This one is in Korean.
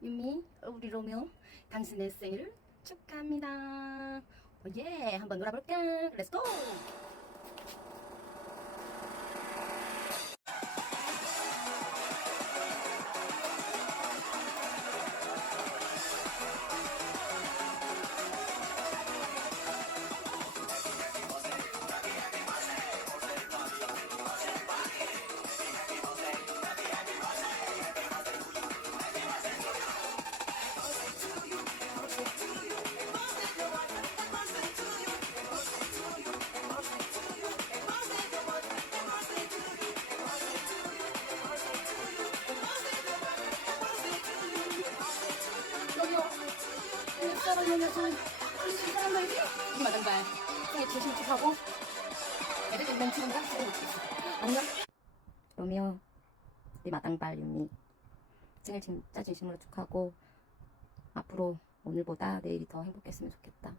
유미, 우리 로미오, 당신의 생일을 축하합니다. 예, 한번 놀아볼까? 렛츠고! 사랑하는 저, 우리 사랑하는 우리 마당발 생일 진심 축하하고 애들 멈추는가? 지금 못했어. 안녕? 로미오, 우리 마당 발 유미 생일 진짜 진심으로 축하하고 앞으로 오늘보다 내일이 더 행복했으면 좋겠다.